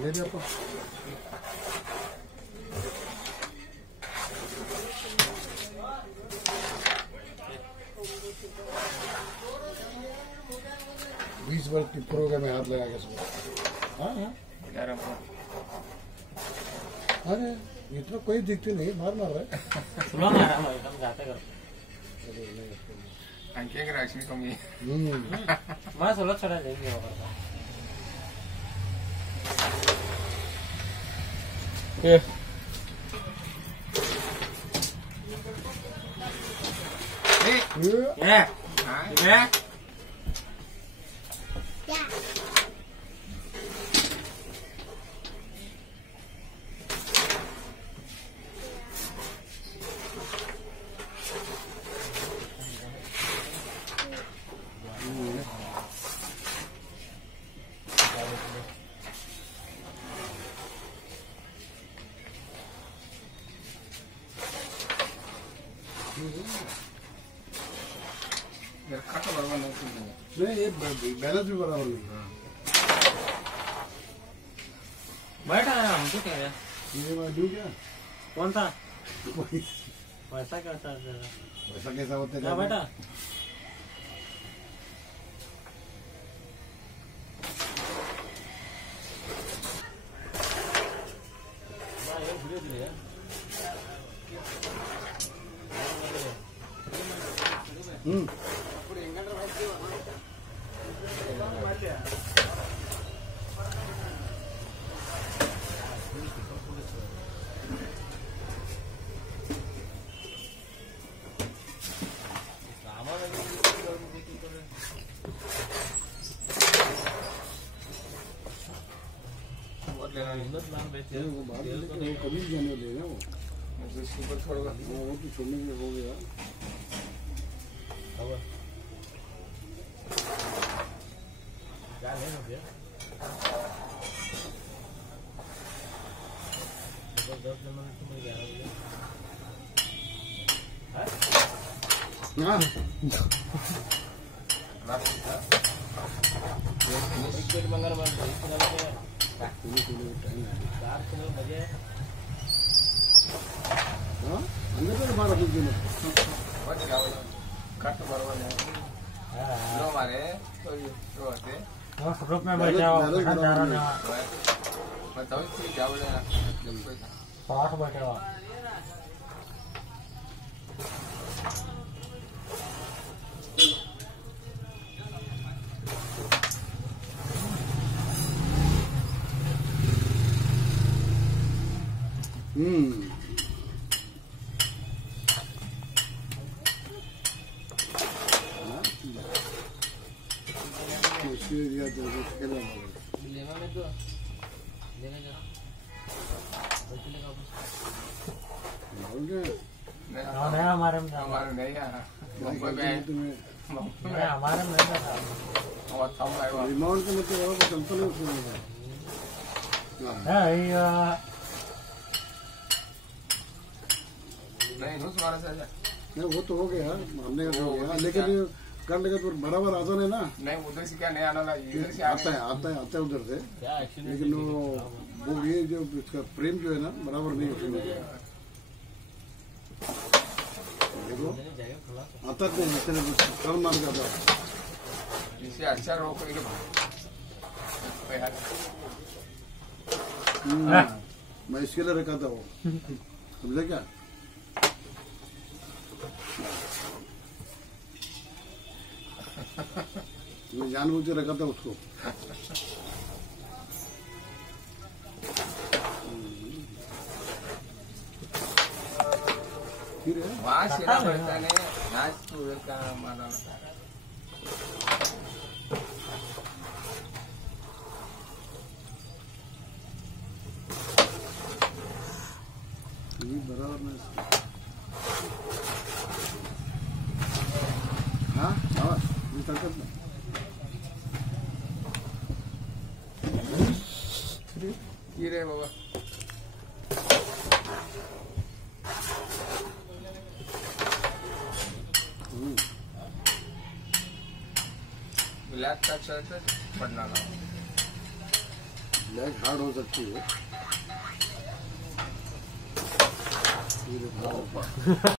ले जाओ 20 बार टिप्परों का मैं हाथ लगा के सुना। हाँ हाँ अरे इतना कोई दिखती नहीं मार रहा है सुना ना हम एकदम जाते कर अंके के राशि कमी मैं 16 चढ़ा देंगे ये ये नहीं ये बैलेंस भी बराबर नहीं बैठा है हम तो कह रहे ये मैं दूं क्या कौन था वैसा कैसा वैसा कैसा होता है क्या बेटा वो बात नहीं कभी जाने लेगा वो सुपर छोड़ेगा वो तो छोड़ने के हो गया क्या नहीं हो गया जबरदस्त नंबर तुम्हें क्या हो गया क्रिकेट मंगल बन बजे अंदर तो हमारा कुछ दिन कट बरवा लो मारे तो ये तो होते ग्रुप में बैठे हो बताओ कि क्या बोले पाठ बैठे हो हमारे में नहीं हमारे में रिमाउंड के मतलब चलता नहीं उसमें नहीं वो तो हो गया मारने का तो हो गया लेकिन कर लेगा तो बराबर आता नहीं ना नहीं उधर से क्या नहीं आना इधर से आता है उधर से लेकिन वो ये जो इसका प्रेम जो है ना बराबर नहीं उसमें देखो आता नहीं कल मार जाता इसे अच्छा रोको मैं इसके लिए रखा था वो समझे क्या मैं जानबूझ के रखा था उसको वहाँ सीधा पड़ता नहीं नाच उधर का मारा बराबर में हाँ ये ताकत ना रे बाबा ब्लैक का शर्ट पढ़ना ना ब्लैक हार्ड हो सकती है।